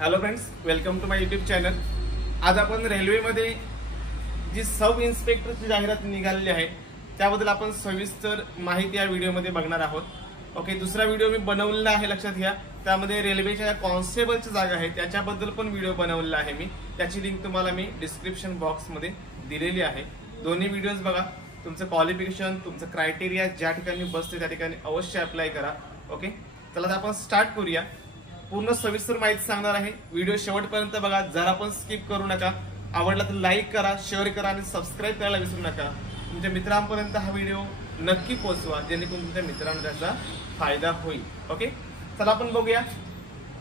Hello friends, welcome to my YouTube channel. आज आपण रेल्वेमध्ये जी सब इन्स्पेक्टरची जाहिरात निघालेली आहे त्याबद्दल आपण सविस्तर माहिती या व्हिडिओमध्ये बघणार आहोत। ओके, दुसरा व्हिडिओ मी बनवलेला आहे, लक्षात घ्या। त्यामध्ये रेल्वेच्या कॉन्स्टेबलची जागा आहे त्याच्याबद्दल पण व्हिडिओ बनवलेला आहे मी, त्याची लिंक तुम्हाला मी डिस्क्रिप्शन बॉक्समध्ये दिलेली आहे। दोन्ही व्हिडिओज बघा, तुमचं क्वालिफिकेशन, तुमचं क्रायटेरिया ज्या ठिकाणी बसते त्या ठिकाणी अवश्य अप्लाय करा। ओके, चला आता आपण स्टार्ट करूया। पूर्ण सविस्तर माहिती सांगणार आहे, व्हिडिओ शेवटपर्यंत बघा, जरा पण स्किप करू नका। आवडला तर लाईक करा, शेअर करा आणि सबस्क्राईब करायला विसरू नका। तुमच्या मित्रांपर्यंत हा व्हिडिओ नक्की पोहोचवा जेणेकरून तुमच्या मित्रांना त्याचा फायदा होईल। ओके, चला आपण बघूया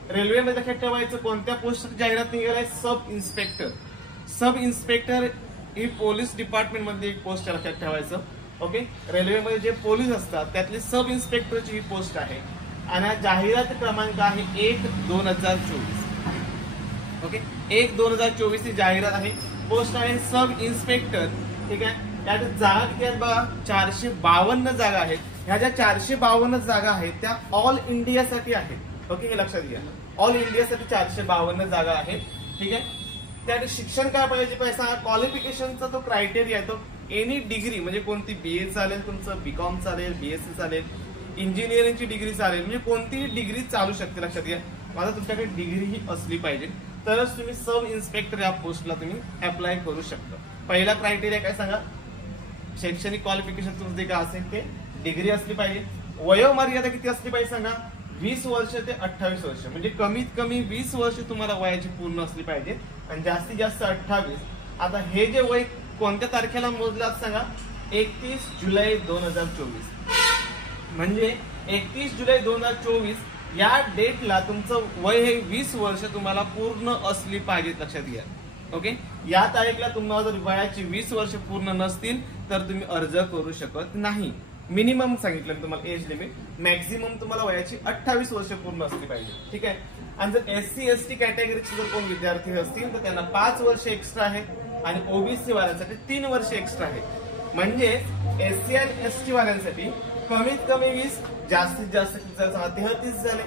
रेल्वेमध्ये लक्षात ठेवायचं कोणत्या पोस्टची जाहिरात निघाली। Sub inspector. सब इन्स्पेक्टर ही पोलीस डिपार्टमेंट मध्ये एक पोस्ट लक्षात ठेवायचं। ओके, रेल्वेमध्ये जे पोलीस असतात त्यातली सब इन्स्पेक्टरची ही पोस्ट आहे आणि जाहिरात क्रमांक आहे 1/2024। ओके, 1/2024 ची जाहिरात आहे, पोस्ट आहे सब इन्स्पेक्टर। ठीक आहे, त्यात जागा किती आहेत बघा, 452 जागा आहेत। ह्या ज्या 452 जागा आहेत त्या ऑल इंडियासाठी आहेत। ओके, हे लक्षात घ्या, ऑल इंडियासाठी 452 जागा आहेत। ठीक आहे, त्यात शिक्षण काय पाहिजे पैसा, क्वालिफिकेशनचा तो क्रायटेरिया आहे तो एनी डिग्री, म्हणजे कोणती बीए चालेल, तुमचं बीकॉम चालेल, बीएससी चालेल, इंजिनिअरिंगची डिग्री चालेल, म्हणजे कोणतीही डिग्री चालू शकते। लक्षात घ्या, माझा तुमच्याकडे डिग्री ही असली पाहिजे तरच तुम्ही सब इन्स्पेक्टर या पोस्टला तुम्ही अप्लाय करू शकता। पहिला क्रायटेरिया काय सांगा, शैक्षणिक क्वालिफिकेशन तुमचं काय असेल ते डिग्री असली पाहिजे। वयोमर्यादा किती असली पाहिजे सांगा, 20 वर्ष ते 28 वर्ष, म्हणजे कमीत कमी 20 वर्ष तुम्हाला वयाची पूर्ण असली पाहिजे आणि जास्तीत जास्त 28। आता हे जे वय कोणत्या तारखेला मोजलं सांगा, 31 जुलै 2024, म्हणजे 31 जुलै 2024 या डेटला तुमचं वय हे 20 वर्ष तुम्हाला पूर्ण असली पाहिजे, लक्षात घ्या। ओके, या तारीखला तुम्हाला जर वयाची 20 वर्ष पूर्ण नसतील तर तुम्ही अर्ज करू शकत नाही। मिनिमम सांगितलं तुम्हाला एज लिमिट, मॅक्झिमम तुम्हाला वयाची 28 वर्ष पूर्ण असली पाहिजे। ठीक आहे, आणि जर SC ST कॅटेगरीचे जर कोण विद्यार्थी असतील तर त्यांना 5 वर्ष एक्स्ट्रा आहे आणि ओबीसी वाल्यांसाठी 3 वर्ष एक्स्ट्रा आहे। म्हणजे SC आणि ST वाल्यांसाठी कमीत कमी 20, जास्तीत जास्त 33 झाले।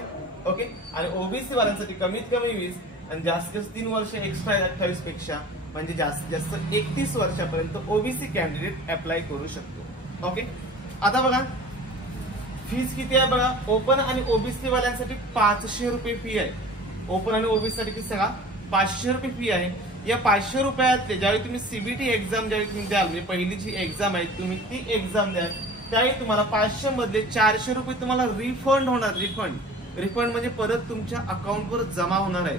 ओके, आणि ओबीसी वाल्यांसाठी कमीत कमी 20 आणि जास्तीत जास्त 3 वर्ष एक्स्ट्रा 28 पेक्षा, म्हणजे जास्तीत जास्त 31 वर्षापर्यंत ओबीसी कॅन्डिडेट अप्लाय करू शकतो। ओके, आता बघा फीज किती आहे बघा, ओपन आणि ओबीसी वाल्यांसाठी 500 रुपये फी आहे। ओपन आणि ओबीसी साठी सगळा 500 रुपये फी आहे। या 500 रुपयातले ज्यावेळी तुम्ही सीबीटी एक्झाम ज्यावेळी तुम्ही द्याल, म्हणजे पहिली जी एक्झाम आहे तुम्ही ती एक्झाम द्याल, त्यावेळी तुम्हाला 500 मधले 400 रुपये तुम्हाला रिफंड होणार। रिफंड म्हणजे परत तुमच्या अकाउंटवर जमा होणार आहे।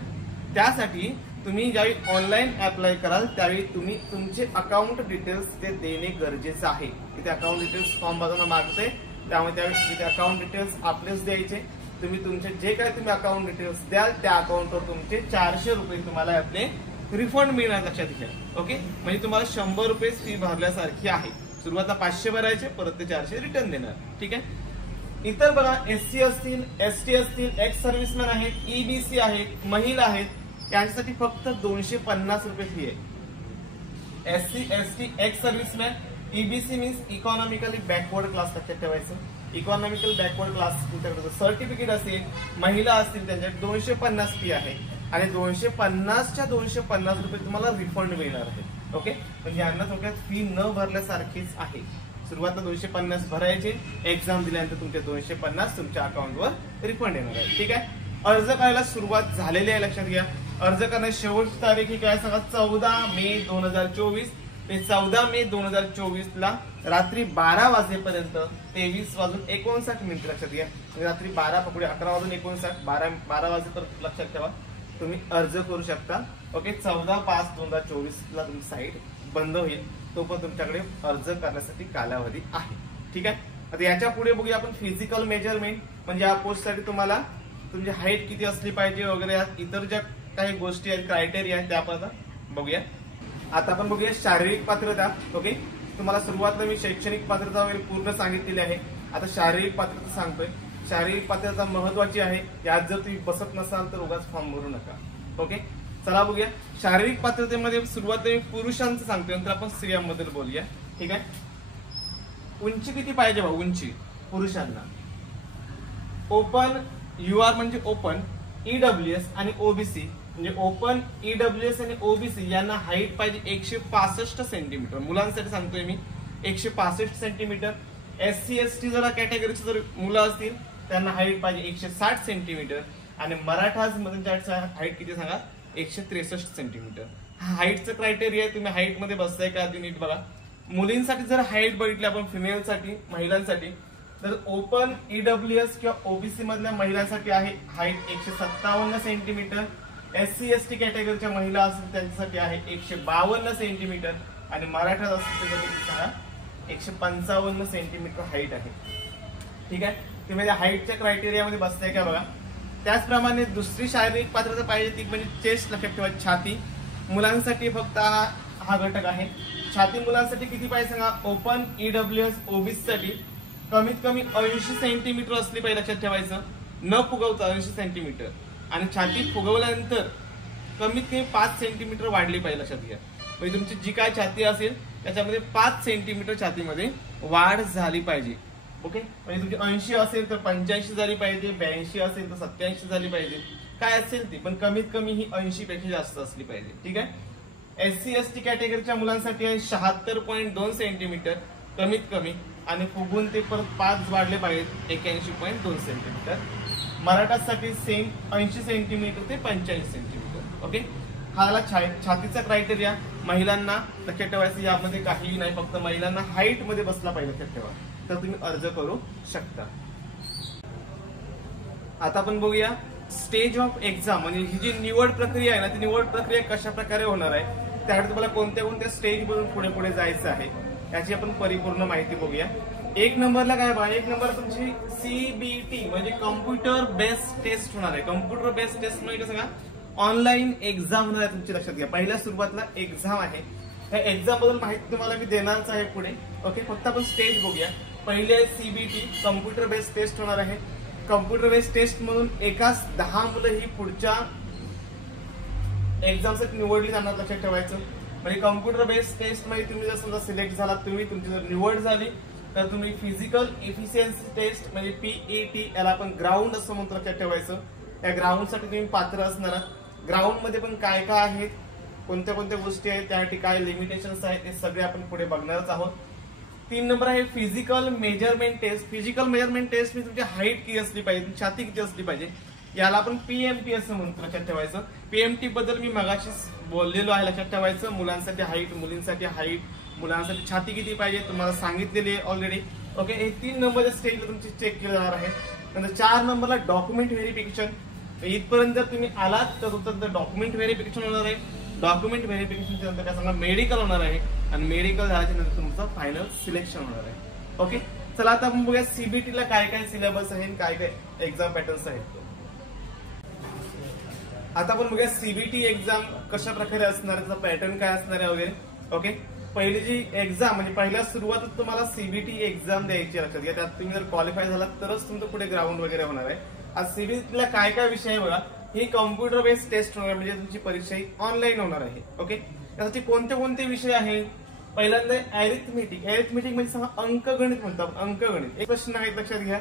त्यासाठी तुम्ही ज्यावेळी ऑनलाईन अप्लाय कराल त्यावेळी तुम्ही तुमचे अकाउंट डिटेल्स ते देणे गरजेचं आहे। तिथे अकाउंट डिटेल्स फॉर्म भरताना मागते, त्यामुळे त्यावेळी तिथे अकाउंट डिटेल्स आपलेच द्यायचे। तुम्ही तुमचे जे काही तुम्ही अकाउंट डिटेल्स द्याल त्या अकाउंटवर तुमचे 400 रुपये तुम्हाला आपले रिफंड मिळणार, लक्षात घ्या। ओके, म्हणजे तुम्हाला 100 रुपये फी भरल्यासारखी आहे। सुरुवातीला 500 भरायचे, परत ते 400 रिटर्न देणार। ठीक आहे, इतर बघा SC असतील, ST असतील, एक्स सर्व्हिसमॅन आहेत, EBC आहेत, महिला आहेत, यांच्यासाठी फक्त 250 रुपये फी आहे। SC ST ex serviceman, EBC means economically backward class, लक्षात ठेवायचं। इकॉनॉमिकल बॅकवर्ड क्लास तुमच्याकडे सर्टिफिकेट असेल, महिला असतील त्यांच्यासाठी 250 फी आहे आणि 250च्या 250 रुपये तुम्हाला रिफंड मिळणार आहे। ओके, म्हणजे यांना थोडक्यात फी न भरल्यासारखीच आहे। सुरुवातीला 250 भरायचे, एक्झाम दिल्यानंतर तुमचे 250 तुमच्या अकाउंटवर रिफंड येणार आहे। ठीक आहे, अर्ज करायला सुरुवात झालेली आहे, लक्षात घ्या। अर्ज करण्याची शेवटची तारीख ही काय सांगा, 14 मे 2024 ते 14 मे 2024 ला रात्री 12 वाजेपर्यंत 23:59 लक्षात घ्या। रात्री 12 पकडे 11:59, 12 वाजेपर्यंत लक्षात ठेवा तुम्ही अर्ज करू शकता। ओके, 14/5/2024 ला तुमची साईट बंद होईल, तो पण तुमच्याकडे अर्ज करण्यासाठी कालावधी आहे। ठीक आहे, आता याच्या पुढे बघूया आपण फिजिकल मेजरमेंट, म्हणजे या पोस्टसाठी तुम्हाला तुमची हाईट किती असली पाहिजे वगैरे, इतर ज्या काही गोष्टी आहेत क्रायटेरिया आहेत त्या आपण बघूया। आता आपण बघूया शारीरिक पात्रता। ओके, तुम्हाला सुरुवातीला मी शैक्षणिक पात्रता वगैरे पूर्ण सांगितलेली आहे, आता शारीरिक पात्रता सांगतोय। शारीरिक पात्रता महत्वाची आहे, यात जर तुम्ही बसत नसाल तर उगाच फॉर्म भरू नका। ओके, चला बघूया शारीरिक पात्रतेमध्ये सुरुवातीला पुरुषांचं सांगतोय, नंतर आपण स्त्रियांबद्दल बोलूया। ठीक आहे, उंची किती पाहिजे बघा, उंची पुरुषांना ओपन UR म्हणजे ओपन ईडब्ल्यूएस आणि ओबीसी म्हणजे ओपन ईडब्ल्यूएस आणि ओबीसी यांना हाईट पाहिजे 165 सेंटीमीटर, मुलांसाठी सांगतोय मी 165 सेंटीमीटर. एससी एसटी जर कॅटेगरीचे जर मुलं असतील त्यांना हाईट पाहिजे 160 सेंटीमीटर आणि मराठाज मध्ये हाईट किती सांगा 163 सेंटीमीटर. हा हाईटचा क्रायटेरिया तुम्ही हाईट मध्ये बसताय का आधी नीट बघा. मुलींसाठी जर हाईट बघितली आपण फिमेलसाठी महिलांसाठी तर ओपन ईडब्ल्यूएस किंवा ओबीसी मधल्या महिलांसाठी आहे हाईट 157 सेंटीमीटर. एससी एसटी कॅटेगरीच्या महिला असतील त्यांच्यासाठी आहे 152 सेंटीमीटर आणि मराठा असतील त्याच्यासाठी 155 सेंटीमीटर हाईट आहे. ठीक आहे, तुम्ही हाईटच्या क्रायटेरियामध्ये बसताय का बघा. त्याचप्रमाणे दुसरी शारीरिक पात्रता पाहिजे ती म्हणजे चेस्ट लक्षात ठेवा. छाती मुलांसाठी फक्त हा घटक आहे. छाती मुलांसाठी किती पाहिजे सांगा. ओपन ईडब्ल्यूएस ओबीसी साठी कमीत कमी 80 सेंटीमीटर असली पाहिजे लक्षात ठेवायचं, न फुगवता 80 सेंटीमीटर आणि छाती फुगवल्यानंतर कमीत कमी 5 सेंटीमीटर वाढली पाहिजे लक्षात घ्या. म्हणजे तुमची जी काय छाती असेल त्याच्यामध्ये 5 सेंटीमीटर छातीमध्ये वाढ झाली पाहिजे. ओके, म्हणजे तुमची 80 असेल तर 85 झाली पाहिजे, 82 असेल तर 87 झाली पाहिजे, काय असेल ती पण कमीत कमी ही 80 पेक्षा जास्त असली पाहिजे. ठीक आहे. एससी एसटी कॅटेगरीच्या मुलांसाठी आहे 76.2 सेंटीमीटर कमीत कमी आणि फुगून ते परत 5 वाढले पाहिजेत 81.2 सेंटीमीटर. मराठासाठी सेम 80 सेंटीमीटर ते 85 सेंटीमीटर. ओके, हा छातीचा क्रायटेरिया. महिलांना लक्षात ठेवायचं यामध्ये काहीही नाही, फक्त महिलांना हाईट मध्ये बसला पाहिजे लक्षात ठेवा, तर तुम्ही अर्ज करू शकता. आता आपण बघूया स्टेज ऑफ एक्झाम म्हणजे ही जी निवड प्रक्रिया आहे ना ती निवड प्रक्रिया कशा प्रकारे होणार आहे, त्यासाठी तुम्हाला कोणत्या कोणत्या स्टेज मधून पुढे पुढे जायचं आहे याची आपण परिपूर्ण माहिती बघूया. 1 नंबरला काय बघा, 1 नंबर तुमची सीबीटी म्हणजे कम्प्युटर बेस्ड टेस्ट होणार आहे. कम्प्युटर बेस्ड टेस्ट म्हणजे कसं का ऑनलाईन एक्झाम होणार आहे तुमची, लक्षात घ्या. पहिल्या सुरुवातीला एक्झाम आहे. ह्या एक्झाम बद्दल माहिती तुम्हाला मी देणारच आहे पुढे. ओके, फक्त आपण स्टेज बघूया. पहिले आहे सीबीटी कम्प्युटर बेस्ड टेस्ट होणार आहे. कम्प्युटर बेस्ड टेस्ट म्हणून एकाच 10 मुलं ही पुढच्या एक्झामसाठी निवडली जाणार लक्षात ठेवायचं. म्हणजे कम्प्युटर बेस्ड टेस्ट मध्ये तुम्ही जर समजा सिलेक्ट झाला, तुम्ही तुमची जर निवड झाली तर तुम्ही फिजिकल एफिशियन्सी टेस्ट म्हणजे पीईटी याला आपण ग्राउंड असं म्हणतो लक्षात ठेवायचं. या ग्राउंड साठी तुम्ही पात्र असणार आहात. ग्राउंड मध्ये पण काय काय आहेत, कोणत्या कोणत्या गोष्टी आहेत, त्यासाठी काय लिमिटेशन्स आहेत, ते सगळे आपण पुढे बघणारच आहोत. 3 नंबर आहे physical measurement test. Physical measurement test म्हणजे तुमची हाईट किती असली पाहिजे, छाती किती असली पाहिजे, याला आपण पीएमटी असं म्हणतो लक्षात ठेवायचं. पीएमटी बद्दल मी मगाशी बोललेलो आहे लक्षात ठेवायचं. मुलांसाठी हाईट, मुलींसाठी हाईट, मुलांसाठी छाती किती पाहिजे तुम्हाला सांगितलेली आहे ऑलरेडी. ओके, हे 3 नंबरच्या स्टेजला तुमची चेक केलं जाणार आहे. नंतर 4 नंबरला डॉक्युमेंट व्हेरिफिकेशन. इथपर्यंत जर तुम्ही आलात तर तुमचं डॉक्युमेंट व्हेरिफिकेशन होणार आहे. डॉक्युमेंट व्हेरिफिकेशनच्या नंतर काय सांगा मेडिकल होणार आहे आणि मेडिकल झाल्याच्या नंतर तुमचं फायनल सिलेक्शन होणार आहे. ओके, चला आता आपण बघूया सीबीटीला काय काय सिलेबस आहे, काय काय एक्झाम पॅटर्न्स आहेत. आता आपण बघूया सीबीटी एक्झाम कशा प्रकारे असणार, त्याचा पॅटर्न काय असणार आहे वगैरे. ओके, पहिली जी एक्झाम म्हणजे पहिल्या सुरुवातीत तुम्हाला सीबीटी एक्झाम द्यायची लक्षात घ्या. त्यात तुम्ही जर क्वालिफाय झालात तरच तुमचं पुढे ग्राउंड वगैरे होणार आहे. आज सीबीटीला काय काय विषय आहे बघा. ही कॉम्प्युटर बेस्ड टेस्ट होणार म्हणजे तुमची परीक्षा ही ऑनलाईन होणार आहे. ओके, त्यासाठी कोणते कोणते विषय आहेत. पहिल्यांदा अरिथमेटिक. अरिथमेटिक म्हणजे सांगा अंकगणित म्हणतात, अंकगणित. एक प्रश्न आहे लक्षात घ्या.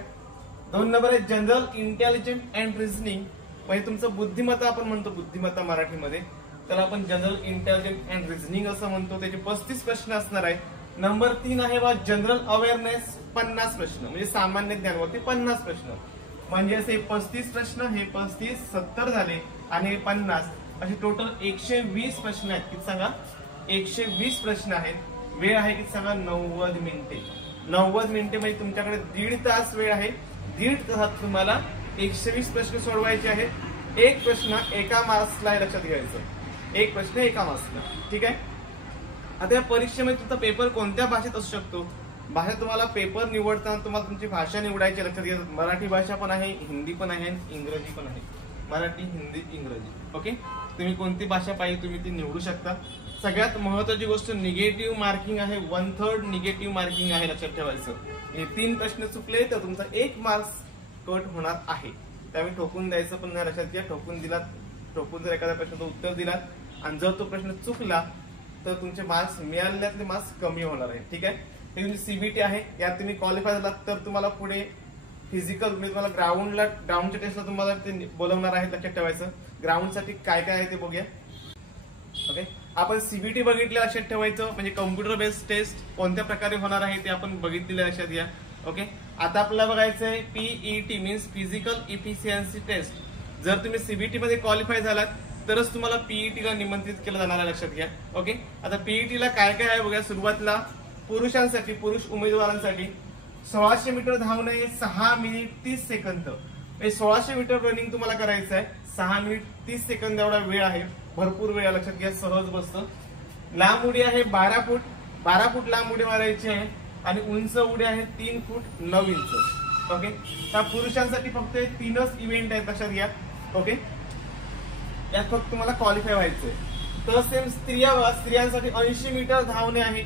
2 नंबर आहे जनरल इंटेलिजन्स अँड रिझनिंग म्हणजे तुमचं बुद्धिमत्ता आपण म्हणतो, बुद्धिमत्ता मराठीमध्ये त्याला आपण जनरल इंटेलिजन्स अँड रिझनिंग असं म्हणतो. त्याचे 35 प्रश्न असणार आहे. नंबर 3 आहे बा जनरल अवेअरनेस 50 प्रश्न म्हणजे सामान्य ज्ञानावरती 50 प्रश्न. म्हणजे असे 35 प्रश्न, हे 35 70 झाले आणि हे 50 असे टोटल 120 प्रश्न आहेत. किती सांगा 120 प्रश्न आहेत. वेळ आहे किती सांगा 90 मिनिटे. 90 मिनिटे म्हणजे तुमच्याकडे 1.5 तास वेळ आहे. 1.5 तासात तुम्हाला 120 प्रश्न सोडवायचे आहेत. एक प्रश्न एका मार्क्सला लक्षात घ्यायचं, एक प्रश्न एका मार्क्सला. ठीक आहे. आता या परीक्षेमध्ये तुमचा पेपर कोणत्या भाषेत असू शकतो. भाषा तुम्हाला पेपर निवडताना तुम्हाला तुमची भाषा निवडायची लक्षात घ्या. मराठी भाषा पण आहे, हिंदी पण आहे, इंग्रजी पण आहे. मराठी, हिंदी, इंग्रजी. ओके, तुम्ही कोणती भाषा पाहिजे तुम्ही ती निवडू शकता. सगळ्यात महत्वाची गोष्ट निगेटिव्ह मार्किंग आहे. 1/3 निगेटिव्ह मार्किंग आहे लक्षात ठेवायचं. हे 3 प्रश्न चुकले तर तुमचा 1 मार्क्स कट होणार आहे. त्यामुळे ठोकून द्यायचं पण नाही लक्षात घ्या. ठोकून दिलात, ठोकून जर एखाद्या प्रश्नाचं उत्तर दिलात आणि जर तो प्रश्न चुकला तर तुमचे मार्क्स मिळालेले मार्क्स कमी होणार आहे. ठीक आहे. हे तुमची सीबीटी आहे. यात तुम्ही क्वालिफाय झालात तर तुम्हाला पुढे फिजिकल म्हणजे तुम्हाला ग्राउंडच्या टेस्टला तुम्हाला ते बोलवणार आहे, लक्षात ठेवायचं. ग्राउंडसाठी काय काय आहे ते बघूया. ओके, आपण सीबीटी बघितले, लक्षात ठेवायचं. म्हणजे कम्प्युटर बेस्ड टेस्ट कोणत्या प्रकारे होणार आहे ते आपण बघितलेले, लक्षात घ्या. ओके, आता आपल्याला बघायचं आहे PET means physical efficiency test. जर तुम्ही सीबीटी मध्ये क्वालिफाय झालात तरच तुम्हाला पीईटी ला निमंत्रित केलं जाणार आहे, लक्षात घ्या. ओके, आता पीईटी ला काय काय आहे बघा. सुरुवातीला पुरुषांसाठी, पुरुष उमेदवारांसाठी 1600 मीटर धावणे 6 मिनिट 30 सेकंद. 1600 मीटर रनिंग तुम्हाला करायचं आहे, 6 मिनिट 30 सेकंद एवढा वेळ आहे, भरपूर वेळ, लक्षात घ्या, सहज बसतं. लांब उडी आहे 12 फूट, 12 फूट लांब उडी मारायची आहे आणि उंच उडी आहे 3 फूट 9 इंच. ओके, त्या पुरुषांसाठी फक्त 3च इव्हेंट आहेत, लक्षात घ्या. ओके, यात फक्त तुम्हाला क्वालिफाय व्हायचंय. तर सेम स्त्रियांसाठी 80 मीटर धावणे आहे,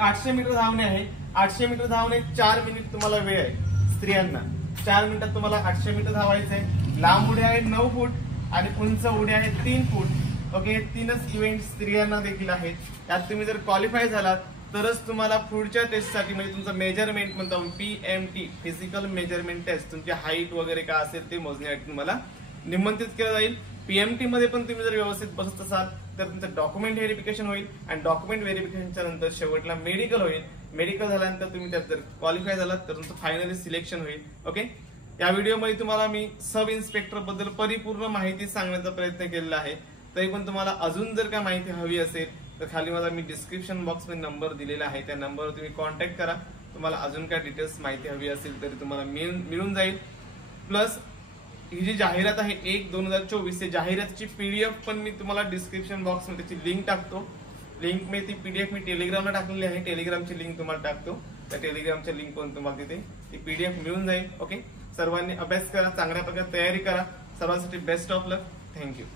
800 मीटर धावणे आहे. 800 मीटर धावणे 4 मिनिट तुम्हाला वेळ आहे स्त्रियांना. 4 मिनिटात तुम्हाला 800 मीटर धावायचंय. लांब उडी आहे 9 फूट आणि उंच उडी आहे 3 फूट. ओके, 3च इव्हेंट स्त्रियांना देखील आहेत. यात तुम्ही जर क्वालिफाय झालात तरच तुम्हाला पुढच्या टेस्टसाठी म्हणजे तुमचं मेजरमेंट म्हणतो पीएमटी फिजिकल मेजरमेंट टेस्ट, तुमची हाईट वगैरे काय असेल ते मोजण्यासाठी तुम्हाला निमंत्रित केलं जाईल. पीएमटी मध्ये पण तुम्ही जर व्यवस्थित बसत असाल तर तुमचं डॉक्युमेंट व्हेरिफिकेशन होईल आणि डॉक्युमेंट व्हेरिफिकेशनच्या नंतर शेवटला मेडिकल होईल. मेडिकल झाल्यानंतर तुम्ही त्यात जर क्वालिफाय झालात तर तुमचं फायनली सिलेक्शन होईल. ओके, या व्हिडिओमध्ये तुम्हाला मी सब इन्स्पेक्टर बद्दल परिपूर्ण माहिती सांगण्याचा प्रयत्न केलेला आहे. तरी पण तुम्हाला अजून जर काय माहिती हवी असेल तर खाली मला मी डिस्क्रिप्शन बॉक्समध्ये नंबर दिलेला आहे, त्या नंबरवर तुम्ही कॉन्टॅक्ट करा. तुम्हाला अजून काय डिटेल्स माहिती हवी असेल तरी तुम्हाला मिळून जाईल. प्लस ही जी जाहिरात आहे 1/2024 या जाहिरातीची पीडीएफ पण मी तुम्हाला डिस्क्रिप्शन बॉक्समध्ये त्याची लिंक टाकतो. लिंक मी ती पीडीएफ मी टेलिग्रामला टाकलेली आहे, टेलिग्रामची लिंक तुम्हाला टाकतो. त्या टेलिग्रामच्या लिंक पण तुम्हाला तिथे ती पीडीएफ मिळून जाईल. ओके, सर्वांनी अभ्यास करा, चांगल्या प्रकारे तयारी करा. सर्वांसाठी बेस्ट ऑफ लक. थँक्यू.